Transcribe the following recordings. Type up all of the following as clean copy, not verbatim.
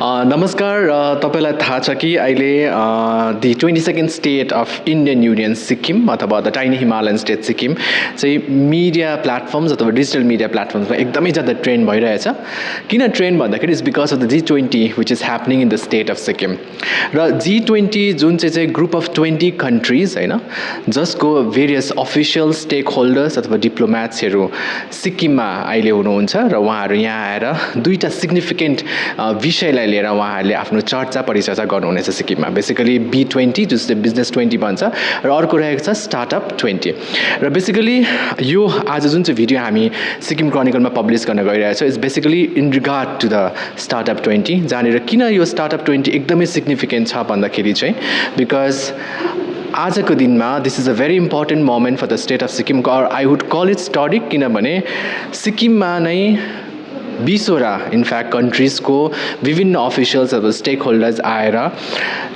नमस्कार तपाईलाई थाहा छ कि अहिले the 22nd state of Indian union Sikkim अथवा the tiny Himalayan state Sikkim चाहिँ मिडिया प्लेटफर्म्स अथवा डिजिटल मिडिया प्लेटफर्म्समा एकदमै ज्यादा ट्रेन्ड भइरहेछ। किन ट्रेन्ड भन्दाखेरि it's because of the G20 which is happening in the state of Sikkim. र G20 जुन चाहिँ ग्रुप अफ 20 कन्ट्रिज होइन, जसको भेरियस अफिसियल स्टेक होल्डर्स अथवा डिप्लोमेट्सहरू सिक्किममा अहिले हुनुहुन्छ र उहाँहरू यहाँ आएर दुईवटा सिग्निफिकेन्ट विषयलाई लिएर उहाँहरूले आफ्नो चर्चा परिचर्चा गर्नुहुनेछ सिक्किममा। बेसिकली B20 जुन चाहिँ बिजनेस 20 भन्छ र अर्को रहेको छ स्टार्टअप 20। र बेसिकली यो आज जुन चाहिँ भिडियो हामी सिक्किम क्रोनिकलमा पब्लिस गर्न गइरहेछौँ is basically in regard to the startup 20, जहाँनिर किन यो स्टार्टअप 20 एकदमै सिग्निफिकेन्ट छ भन्दाखेरि चाहिँ बिकज आजको दिनमा this is a very important moment for the state of Sikkim, और आई वुड कल इट स्टोरिक, किनभने सिक्किममा नै 20वटा इनफ्याक्ट कन्ट्रिजको विभिन्न अफिसियल्स अब स्टेक होल्डर्स आएर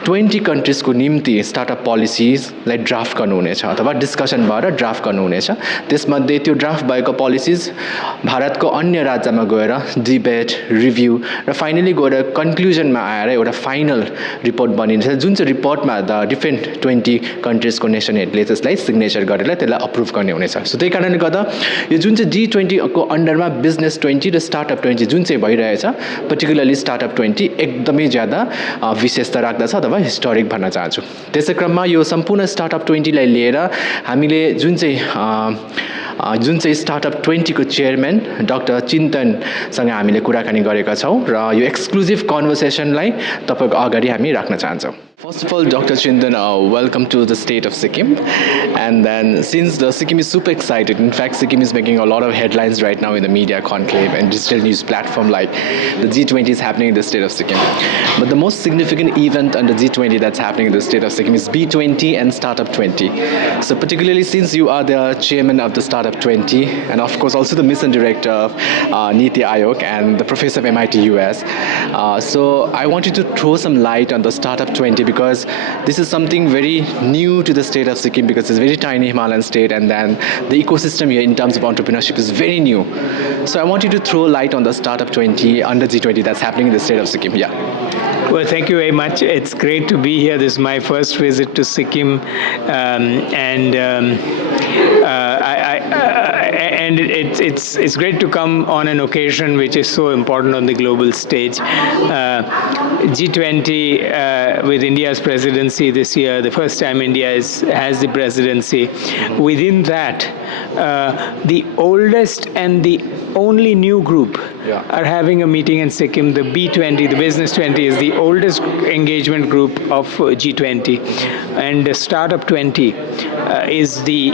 20 कन्ट्रिजको निम्ति स्टार्टअप पोलिसिजलाई ड्राफ्ट गर्नुहुनेछ अथवा डिस्कसन भएर ड्राफ्ट गर्नुहुनेछ। त्यसमध्ये त्यो ड्राफ्ट भएको पोलिसिज भारतको अन्य राज्यमा गएर डिबेट, रिभ्यू र फाइनली गएर कन्क्लुजनमा आएर एउटा फाइनल रिपोर्ट बनिन्छ, जुन चाहिँ रिपोर्टमा द डिफ्रेन्ट 20 कन्ट्रिजको नेसन हेडले त्यसलाई सिग्नेचर गरेर त्यसलाई अप्रुभ गर्ने हुनेछ। सो त्यही कारणले गर्दा यो जुन चाहिँ G20 को अन्डरमा बिजनेस 20 र स्टार्टअप 20 जुन चाहिँ भइरहेछ, पर्टिकुलरली स्टार्टअप 20 एकदमै ज्यादा विशेषता राख्दछ अथवा हिस्टोरिक भन्न चाहन्छु। त्यसै क्रममा यो सम्पूर्ण स्टार्टअप 20 लाई लिएर हामीले जुन चाहिँ स्टार्टअप 20 को चेयरम्यान डाक्टर चिन्तनसँग हामीले कुराकानी गरेका छौँ र यो एक्सक्लुजिभ कन्भर्सेसनलाई तपाईँको अगाडि हामी राख्न चाहन्छौँ। First of all, Dr. Chintan, welcome to the state of Sikkim. And then, since the Sikkim is super excited, in fact, Sikkim is making a lot of headlines right now in the media conclave and digital news platform like the G20 is happening in the state of Sikkim. But the most significant event under G20 that's happening in the state of Sikkim is B20 and Startup 20. So particularly since you are the chairman of the Startup 20 and of course also the mission director of Niti Aayog and the professor of MIT US. So I wanted to throw some light on the Startup 20 because this is something very new to the state of Sikkim because it's a very tiny Himalayan state and then the ecosystem here in terms of entrepreneurship is very new. So I want you to throw light on the Startup 20 under G20 that's happening in the state of Sikkim. Yeah. Well, thank you very much. It's great to be here. This is my first visit to Sikkim, it's great to come on an occasion which is so important on the global stage. G20 with India's presidency this year, the first time India has the presidency. Within that, the oldest and the only new group are having a meeting in Sikkim. The B20, the Business 20, is the oldest engagement group of G20, and the Startup 20 is the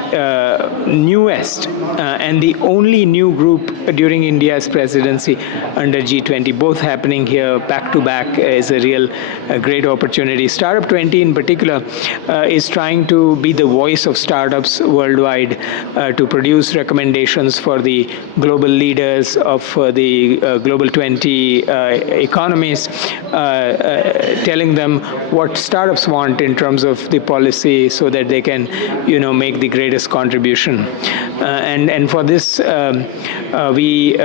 newest and the only new group during India's presidency under G20. Both happening here back to back is a real great opportunity. Startup 20 in particular is trying to be the voice of startups worldwide, to produce recommendations for the global leaders of the global 20 economies, telling them what startups want in terms of the policy so that they can, make the greatest contribution. And for this, we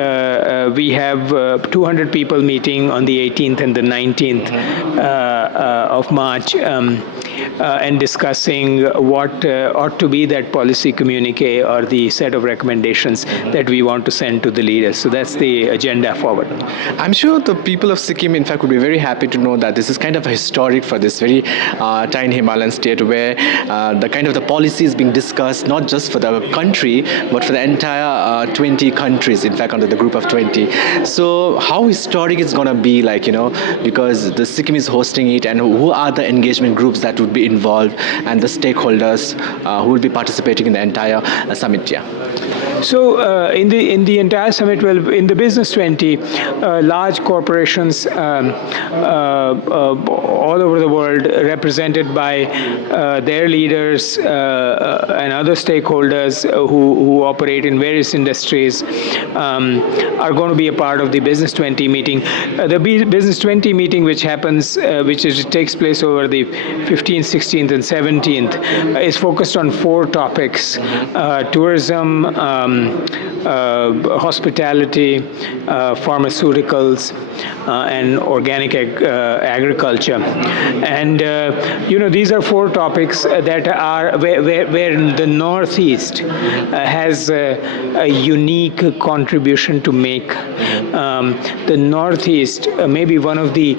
have 200 people meeting on the 18th and the 19th of March, and discussing what ought to be that policy communique or the set of recommendations that we want to send to the leaders. So that's the agenda forward. I'm sure the people of Sikkim, in fact, would be very happy to know that this is kind of historic for this very tiny Himalayan state where the policy is being discussed not just for the country but for the entire 20 countries, in fact, under the group of 20. So how historic it's going to be, because the Sikkim is hosting it, and who are the engagement groups that would be involved and the stakeholders who will be participating in the entire summit? Yeah. So in the entire summit, well, in the Business 20, large corporations all over the world, represented by their leaders and other stakeholders who operate in various industries, are going to be a part of the Business 20 meeting. The Business 20 meeting, which which takes place over the 15th, 16th, and 17th, is focused on 4 topics: tourism, hospitality, pharmaceuticals, and organic agriculture. And these are 4 topics that are where the Northeast has a unique contribution to make. The Northeast may be one of the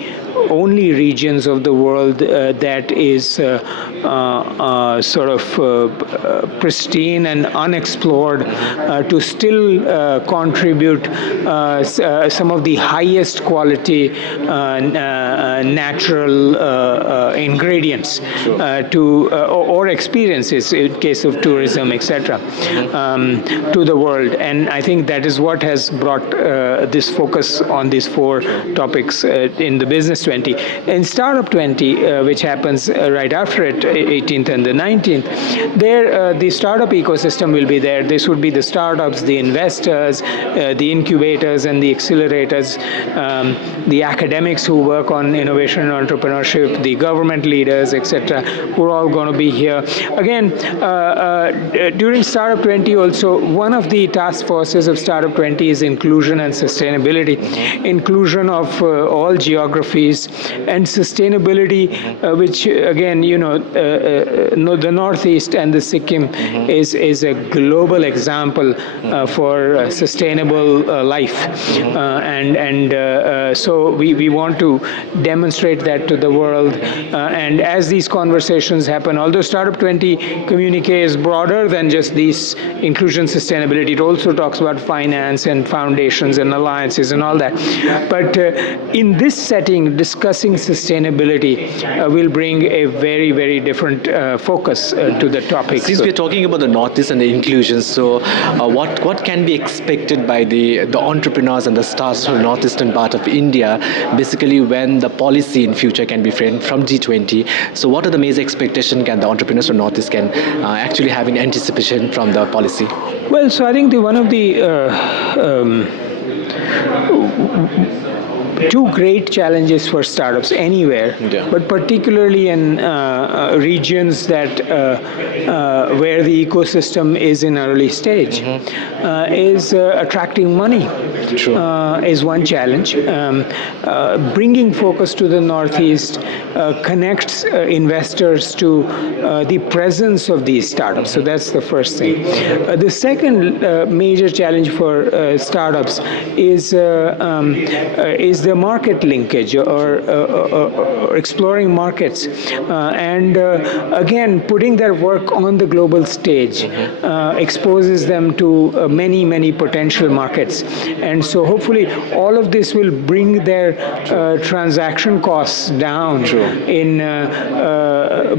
only regions of the world that is sort of pristine and unexplored to still contribute some of the highest quality natural ingredients or experiences in case of tourism, etc., to the world. And I think that is what has brought this focus on these 4 topics in the Business 20. In Startup 20, which happens right after it, 18th and the 19th, there the startup ecosystem will be there. This would be the startups, the investors, the incubators and the accelerators, the academics who work on innovation and entrepreneurship, the government leaders, etc., who are all going to be here. Again, during Startup 20 also, one of the task forces of Startup 20 is inclusion and sustainability. Inclusion of all geographies and sustainability, which again, the Northeast and the Sikkim is a global example for sustainable life, and so we want to demonstrate that to the world. And as these conversations happen, although Startup 20 communique is broader than just these inclusion, sustainability, it also talks about finance and foundations and alliances and all that. But in this setting, discussing sustainability will bring a very, very different focus to the topic. Since we're talking about the Northeast and the inclusion, so what can be expected by the entrepreneurs and the stars from the northeastern part of India, basically when the policy in future can be framed from G20? So what are the major expectations can the entrepreneurs from Northeast can actually have in anticipation from the policy? Well, so I think one of the 2 great challenges for startups anywhere, but particularly in regions that where the ecosystem is in early stage, is attracting money. Is one challenge. Bringing focus to the Northeast connects investors to the presence of these startups. So that's the first thing. The second major challenge for startups is the market linkage or exploring markets, and again putting their work on the global stage exposes them to many potential markets. And so hopefully all of this will bring their transaction costs down in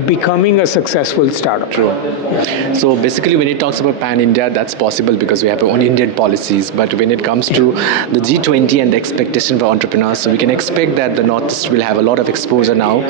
becoming a successful startup. So basically when it talks about pan-India, that's possible because we have our own Indian policies. But when it comes to the G20 and the expectation for entrepreneurs, so we can expect that the Northeast will have a lot of exposure now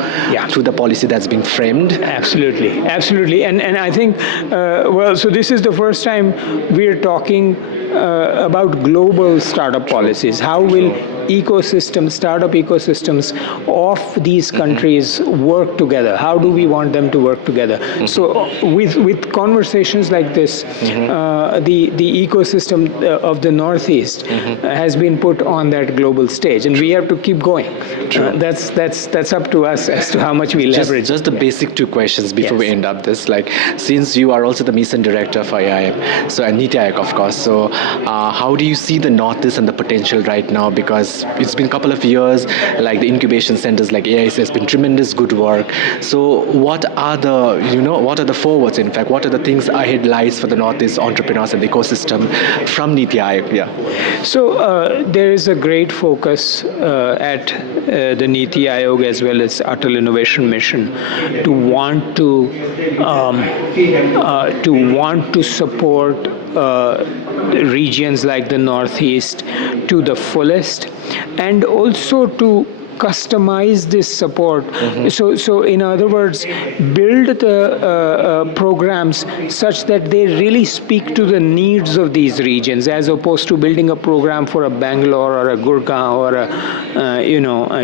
to the policy that's being framed. Absolutely. And I think, so this is the first time we're talking about global startup policies. How will startup ecosystems of these countries work together? How do we want them to work together? So with conversations like this, the ecosystem of the Northeast has been put on that global stage, and we have to keep going. That's up to us as to how much we leverage. Just the basic 2 questions before we end up this. Like, since you are also the mission director for AIM, so and Niti Aayog, of course. So how do you see the Northeast and the potential right now? Because it's been a couple of years, like the incubation centers like AIC has been tremendous good work. So what are the forwards, in fact, what are the things ahead lies for the Northeast entrepreneurs and the ecosystem from Niti Aayog? So there is a great focus at the Niti Aayog as well as Atal Innovation Mission to want to support regions like the Northeast to the fullest, and also to customize this support. So in other words, build the programs such that they really speak to the needs of these regions, as opposed to building a program for a Bangalore or a Gurgaon or a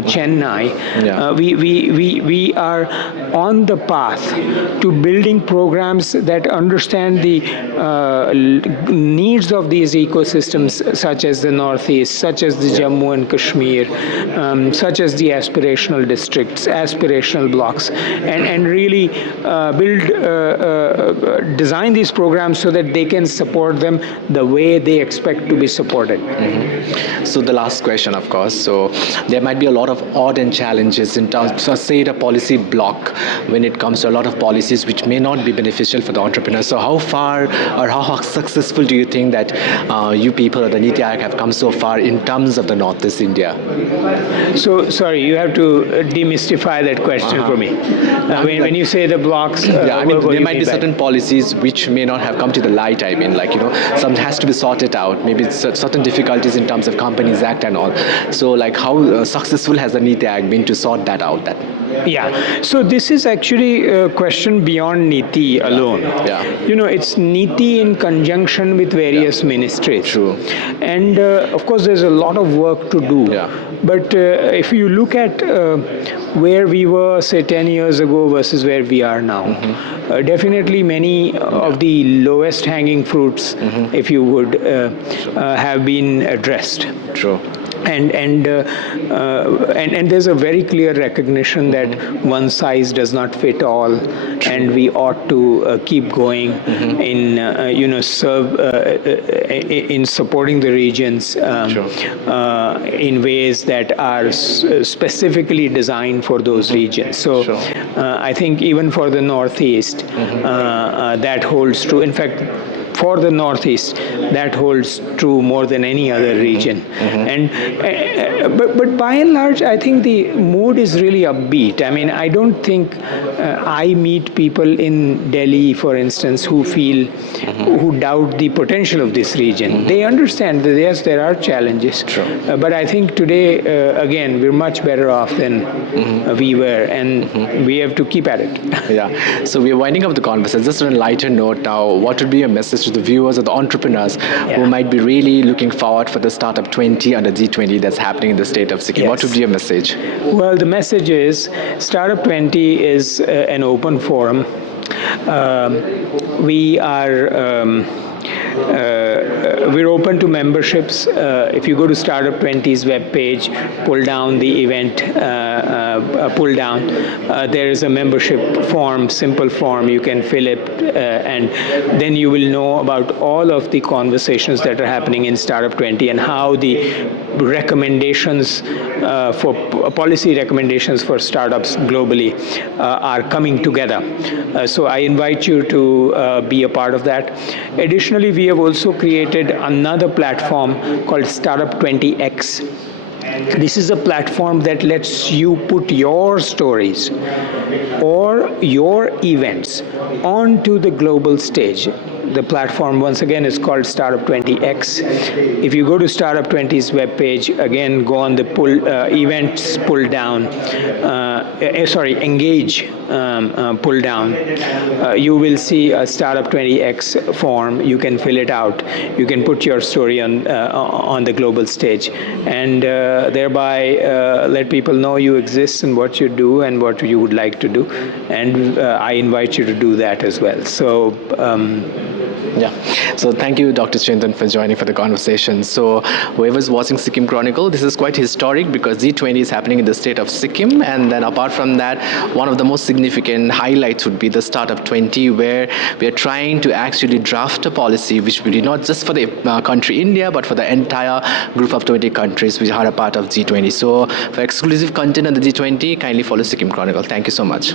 Chennai. Yeah. We are on the path to building programs that understand the needs of these ecosystems, such as the Northeast, such as the Jammu and Kashmir, such as the aspirational districts, aspirational blocks, and really design these programs so that they can support them the way they expect to be supported. So the last question, of course. So there might be a lot of odd and challenges in terms of, say, a policy block when it comes to a lot of policies which may not be beneficial for the entrepreneurs. So how far or how successful do you think that you people or the Niti Aayog have come so far in terms of the Northeast India? So, sorry, you have to demystify that question for me. When you say the blocks, there might be certain policies which may not have come to the light. I mean, some has to be sorted out. Maybe certain difficulties in terms of Companies Act and all. So, how successful has the Niti Aayog been to sort that out? Yeah, so this is actually a question beyond Niti alone. Yeah. It's Niti in conjunction with various ministries. True. And of course, there's a lot of work to do. Yeah. But if you look at where we were, say, 10 years ago versus where we are now, definitely many of the lowest hanging fruits, if you would, have been addressed. True. And there's a very clear recognition that one size does not fit all, and we ought to keep going in in supporting the regions in ways that are specifically designed for those regions. So I think even for the Northeast, that holds true. In fact, for the Northeast, that holds true more than any other region. But by and large, I think the mood is really upbeat. I mean, I don't think I meet people in Delhi, for instance, who doubt the potential of this region. They understand that, yes, there are challenges. But I think today, again, we're much better off than we were, and we have to keep at it. Yeah. So we're winding up the conversation. Just on a lighter note now, what would be your message to the viewers or the entrepreneurs who might be really looking forward for the Startup 20 and the G20 that's happening in the state of Sikkim? Yes. What would be your message? Well, the message is Startup 20 is an open forum. We're open to memberships. If you go to Startup 20's webpage, pull down the event, pull down, there is a membership form, simple form. You can fill it, and then you will know about all of the conversations that are happening in Startup 20 and how the recommendations for policy recommendations for startups globally are coming together. So I invite you to be a part of that. Additionally, we have also created another platform called Startup 20X. This is a platform that lets you put your stories or your events onto the global stage. The platform, once again, is called Startup 20X. If you go to Startup 20's webpage, again, go on the events pull down, engage pull down, you will see a Startup 20X form. You can fill it out. You can put your story on the global stage, and thereby let people know you exist and what you do and what you would like to do. And I invite you to do that as well. So. So thank you, Dr. Chintan, for joining for the conversation. So whoever's watching Sikkim Chronicle, this is quite historic because G20 is happening in the state of Sikkim. And then apart from that, one of the most significant highlights would be the Startup 20, where we are trying to actually draft a policy which will be not just for the country India, but for the entire group of 20 countries which are a part of G20. So for exclusive content on the G20, kindly follow Sikkim Chronicle. Thank you so much.